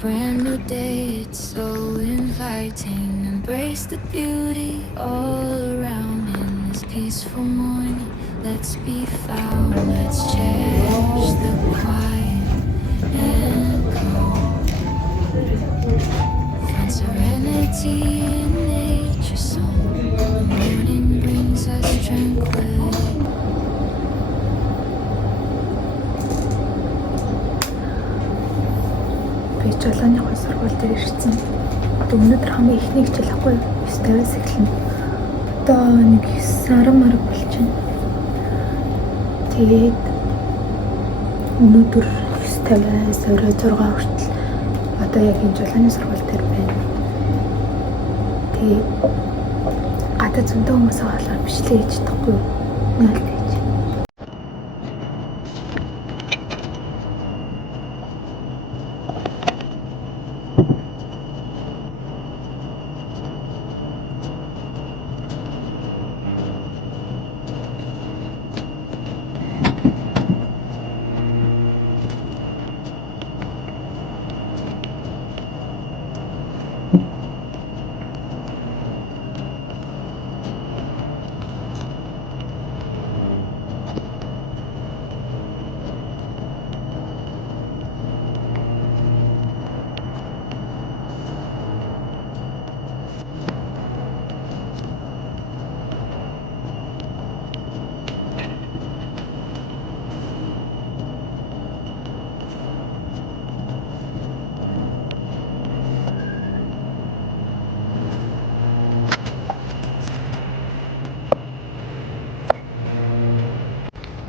brand new day, it's so inviting. Embrace the beauty all around in this peaceful morning. Let's be found, let's cherish the quiet and calm. Find serenity in nature's song. The morning brings us tranquility. Би жолооны гол сургууль дээр ирсэн. Өнөөдөр хамгийн ихний хичээл ахгүй юу? 9:50-аас эхэлнэ. Одоо нэг 9:10 марг болж байна. Тэгээд өнөөдөр 9:50-аас орой 6 хүртэл одоо яг энэ жолооны сургууль дээр байна. Тэгээд гадаа зөндөө хүмүүс байгаа бичлээ хийж чадахгүй юу? Наалт хийж.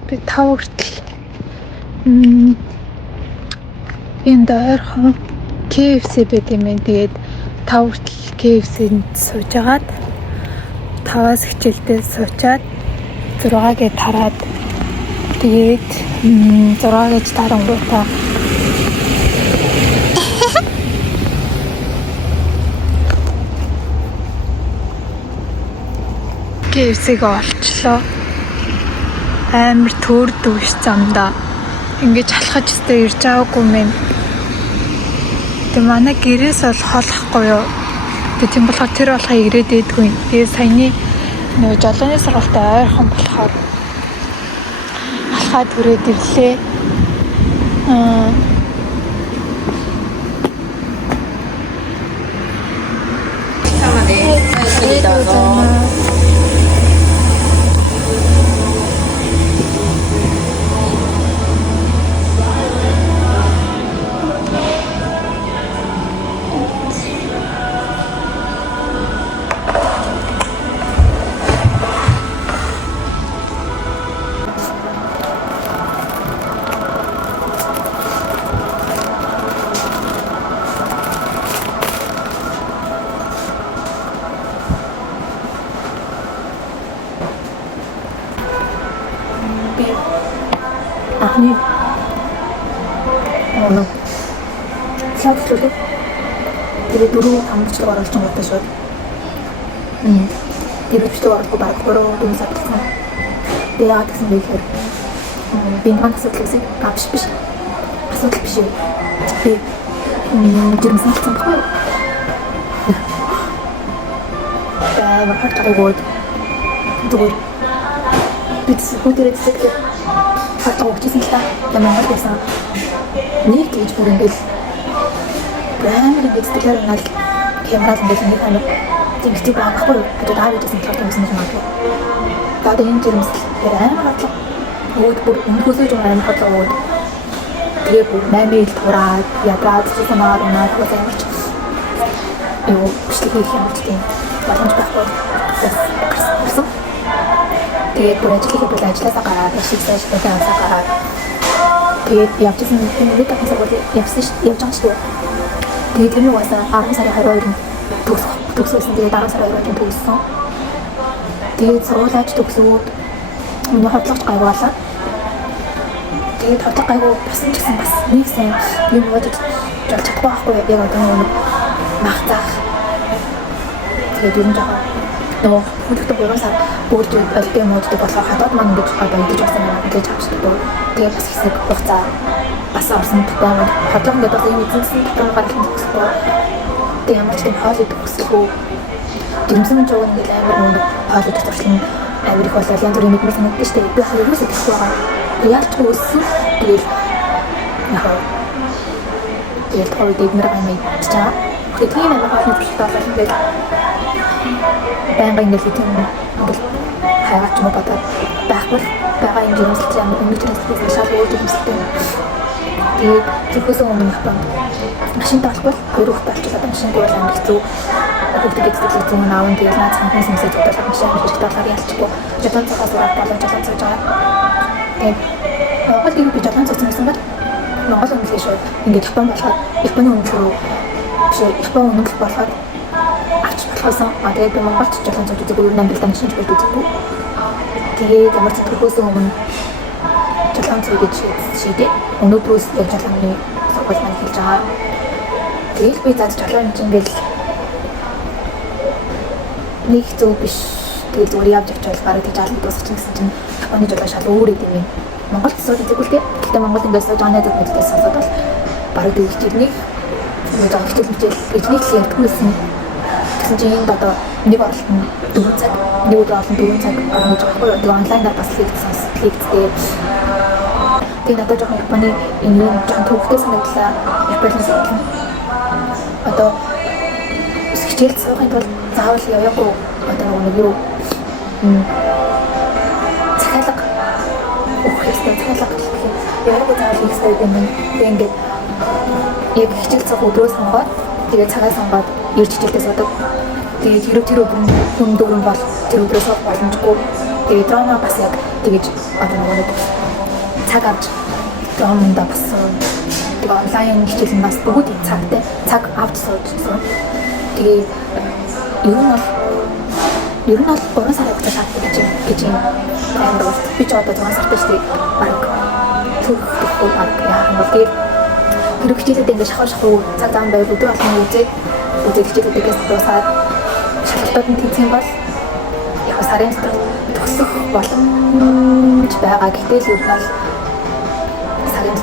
Би 5 хүртэл энд ойрхон KFC байт юм байна. Тэгээд 5 хүртэл KFC-нд сууж агаад 5-аас хичээлдээ суучаад 6-гээ тараад тэгээд 6-гээ тарангуутаа KFC-г олчлоо. Амар төөрдөг ш замдаа. Ингэж алхаж өстэй ирж байгаагүй мэн. Тэг манай гэрээс бол хол ахгүй юу. Тэг тийм болохоор тэр болохоо ирээд байдгүй. Тэгээ саяны нөгөө жолооны сургалтаа ойрхон болохоор алхаад түрээд ирлээ. Ахны шатлуулаа. Тэгээд 4-5 ч оролцож байгаа шууд. Тэгээд ч оролцох баг 3-4 сар болсон. Тэгээд яа гэсэн бэ гэхээр би нэг асуудал гэсэн биш. Асуудал биш үү? Би жирэмсэн гэсэн байна. Тэгээд хатагууд зүгээр бид хөдөлгөөд зэглээ. Хатаг өгчсэн л та. Монгол байсан. Нэг гэж бүр ингээл амар ингэж тэр нэг камерад ингэж нэг хамаг зинхтэй байхгүй. Одоо давидсан талтай юмсан юм аа. Тэгээд энэ жирэмсэл амар хатлаг. Өөд бүр өнөхөөсөө жоо амар хатлаг өөд. Тэгээд бүр 8 ил тураад ягаад ч санаар наад үзэж. Юу бичлэг хийх юм чинь боломж байхгүй. Гарсан. Тэгээд бүр ажлыг бол ажилласаа гараад ашиглаж байгаасаа гараад тэгээд явчихсан нэг тахсаг бол явсан шүү дээ. Явж байгаа шүү дээ. Тэгээд тэр нь угаасаа 10 сарын 22-нд төгссөн. Тэгээд 10 сарын 22-нд төгссөн. Тэгээд сургуулаач төгсөөд миний хотлогч гайгүй болоо. Тэгээд хотлог гайгүй басан ч гэсэн бас нэг сайн юм бодож чадахгүй байхгүй яг одоо нэг мах заах. Тэгээд юм жаа нөгөө хүүхдтэй 3 сар бүгд өлтөө мууддаг болохоор хадаад маань ингэж одоо идэж байсан юм гэж авчихдаг. Тэгээ бас хэсэг хугацаа бас орсон дотор хотлог ингээд бас юм эзэнсэн дотор гарах гэсэн. Тэгээ ямар ч тийм хоол идэх хүсэлгүй дэмсэн жоо ингээд амар нэг хоол идэх туршлан амар их болоод янз бүрийн мэдмэл санагдаж штэ. Би хаа юу сэтгэхгүй байгаа. Яалтгүй өссөн. Тэгээд яхаа тэгээд хойд эднэр гамай чаа. Тэгээд тийм амар хоол идэх туршлаа ингээд байнга ингээд тийм ингээд хайгаач юм бодоод байхгүй байгаа юм жимсэлт юм өмнөд жимсэлтээс шал өөр жимсэлтэй. Тэгээд зөвхөн өмнө Японд машин таахгүй 2 хүүхэд болчихлоо машингүй бол амар хэцүү. Хүүхдээ сэтгэл зүйн аав нь тэгээд наад цанхны юмсээ зөвхөн машин хэрэгтэй болохоор ялчгүй. Жолон цагаас ураад болоо жолон цаг жаа. Тэгээд Монгол тийм би жолон цаг юмсан бол Монгол өмнөх шууд ингээд Япон болоход Японы өмнөх рүү биш Япон өмнөх болоход авч болохсон. Тэгээд би Монголд жолон цаг үзэг өөр намбилтаа машин ч үзэхгүй. Тэгээд ямар ч төрхөөс өмнө жолон цаг гэж шийдээ. Өнөөдрөөс яг жолооны сургууль маань хэлж байгаа. Тэгээд би зад жолон ингээл нэг зөв биш. Тэгээд зүгээр явж очивол бараг тийж аль дуусчих гэсэн чинь Японы жолоо шал өөр юм юм. Монголд сууд үзэггүй л дээ. Гэхдээ Монгол ингээс сууд байгаа надад мэдээс сонсоод бол бараг тийм хичээлний нэг жоо хичээл гэж нэг л ярьдаггүйсэн. Тэгсэн чинь энд одоо нэг оролт нь 4 цаг, нэг өдөр оролт нь 4 цаг орно жоохгүй одоо онлайнаар бас хийгдтэй. Тэгээд надад жоохон Японы энэ жоохон төвхтэй санагдлаа. Японы санагдлаа. Одоо хичээл суухын тулд заавал яваагүй одоо нэг юу цахилга цахилга яваагүй заавал хийх хэрэгтэй юм. Тэгээд ингээд яг хичээл цах өдрөө сонгоод тэгээд цагаа сонгоод ирж хичээлдээ суудаг. Тэгээд тэр өдөр хүн дөрөв бол тэр өдрөө суух боломжгүй. Тэгээд драма бас яг тэгэж одоо нэг цаг авч драманда бас тэгээд онлайн хичээл нь бас бүгд цагтай цаг авч суужсан. Тэгээд ер нь бол 3 сар хугацаа шаарддаг гэж юм байна. Би ч одоо 6 сартай шүү дээ. Баг төгөхгүй баг яах юм бол тэгээд хэрэг хичээлүүд ингээд шахуу цаг зам байв өдөр болгон үзээд хичээлүүдээс дуусаад шалгалтууд нь тэнцэх юм бол яг сарын төгсөх боломж байгаа. Гэтэл ер нь бол сарын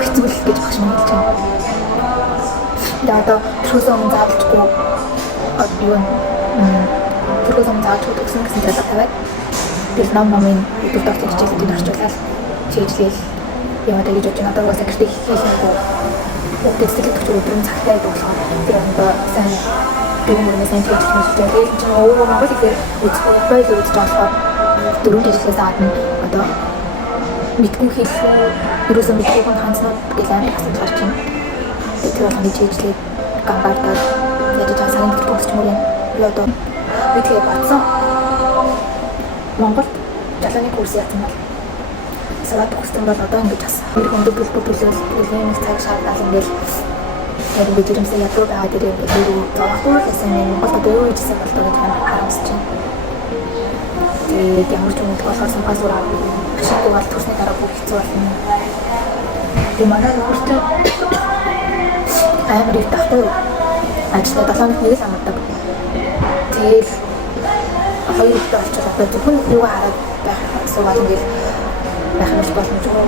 хэцүүл гэж багш минь хэлж байна. Тэгээд одоо түрүүс өмнө заавалчгүй юу түрүүс өмнө заавалчгүй төгсөн гэсэн зорилго тавиад тэгэл намын өдөр дор хичээлүүд орчуулаад чийжлээл яваад гэж бодож байна. Одоо бас гэртээ хийхээгүй хүүхдээ сэтгэл хөдлөх өдрийн цагтай болохоор тэр одоо сайн дөрөв сайн хийж мэдчихээ. Тэгээд чинь өөрөө Монгол хэлээр үзэхгүй бойл үзэж болохоор 4 жилээс гадна одоо мэдгүй хэлсэн ерөөсөө мэдгүй ханцнууд гэж амар асуудал гарч байна. Тэр бол нэг чийжлээд гамбардаад яаж ч сайн гэж төгсч мөр юм. Би одоо би тэгээ бацсан Монголд жолооны курс яасан бол сараад төгссөн бол одоо ингэж бас хэрэг өндөр бүлээл нэг цаг шаардаад ингээл яг би жирэмсээ ядуу байгаа дээр ингээд юу зовхоор гэсэн юм Монголд одоо юу хийжсэн бол гэж харамсаж байна. Тэгээд ямар ч юм болохоор сампас ураа ашигтай бол төрсний дараа бүх хэцүү болно. Би манай нөхөртэй амар их тахгүй ажлаа 7 хоног нэг л амардаг. Тэгэл 2 өдөр очиж одоо зөвхөн юу хараад байх суугаад ингээл байх юм боломжгүй.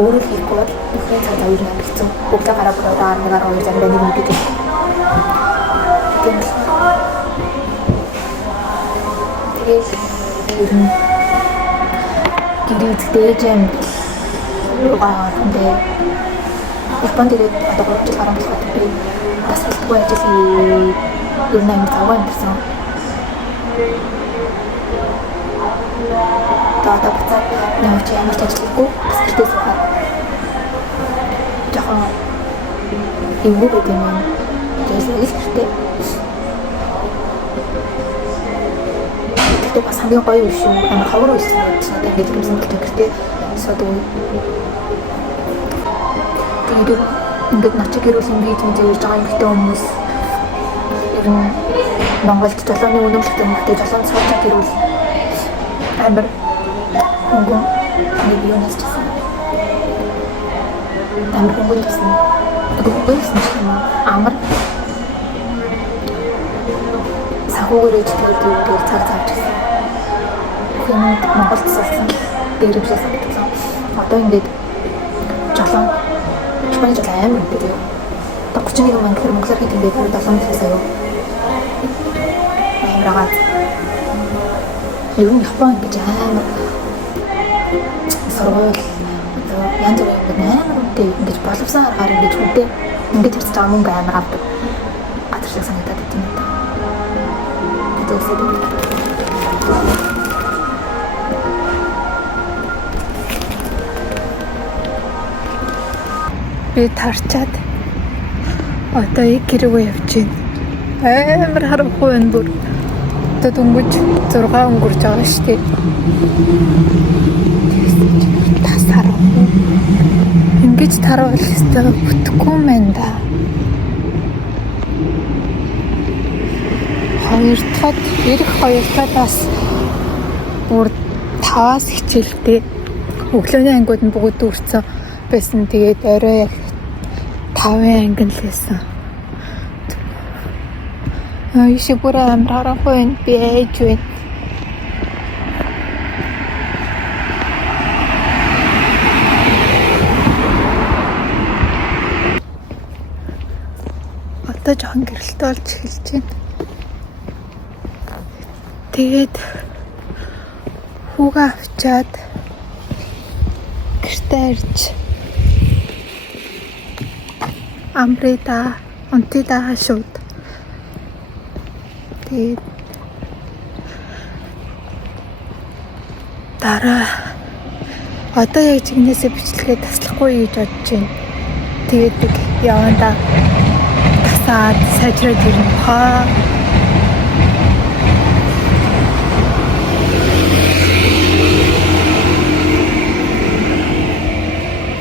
Өөрөө хийхгүй бол бүхэн цаг зав ирнэ гэсэн. Бүгдээ гараа бүрээ нэг арга хоёр заримдаа нэг мэддэг. Тэгээд ер нь гэрээдтэй жим үндэ Японд ирээд одоо 3 жил гарсан болохоор би бас хэлтгүй ажил ер нь амар заваа гэсэн. Одоо буцаад нэг ямар ч ажиллахгүй бас гэртээ суугаад жоохон эвгүй гэдэг юм. Тэгээд л гэртээ. Тэгээд бас хамгийн гоё юм шүү. Амар ховор байсан. Одоо ингээд юмсан гэртээ суудаг. Тэгээд ингээд начиг гэрүүл ингэж мэдээж байгаа юм гэдэг хүмүүс ер нь Монголд жолооны үнэмшилтэй хүмүүстэй жолоон сууж гэрүүл амар хөнгөн нэг юу нэсчихсэн. Амар хөнгөн гэсэн. Хөнгөн гэсэн чинь амар агуугаар ижлээд ингээд цаг цаавч гэсэн. Хүмүүс Монголд суулсан дээрвлээс авчихсан. Одоо ингээд жолоо Японы жол амар гэдэг юм. Одоо 31 мянга гэхээр монголоор хэд ингээд 7 мэхээс аяа. Амаргаад. Ер нь Япон гэж амар сургууль янз бүрийн ингээд амар үнэтэй ингэж боловсон аргаар ингэж үдээ ингэж харж байгаа мөнгө амар авдаг. Газар шиг санагдаад байт юм да. Тэгээд би тарчаад одоо гэр рүү явж байна. Амар харахгүй байна бүр. Одоо дөнгөж 6 өнгөрч байгаа шүү дээ. Тас харахгүй. Ингэж таравал хэвээр бүтэхгүй юм байна да. Ирэх хоёр дахь бас бүр 5-аас хичээлтэй өглөөний ангиуд нь бүгд дүүрсэн байсан. Тэгээд орой яг 5-ын анги л байсан. Иши бүр амар харахгүй би ээж байна. Одоо жоохон гэрэлтэй болж эхэлж байна. Тэгээд хүүгээ авчаад гэртээ ирж амбреда онтида шууд тэгээд дараа одоо яг жигнэсээ бичлэгээ таслахгүй гэж бодож байна. Тэгээд явандаа тасаад сайжраад ирнэ хаа.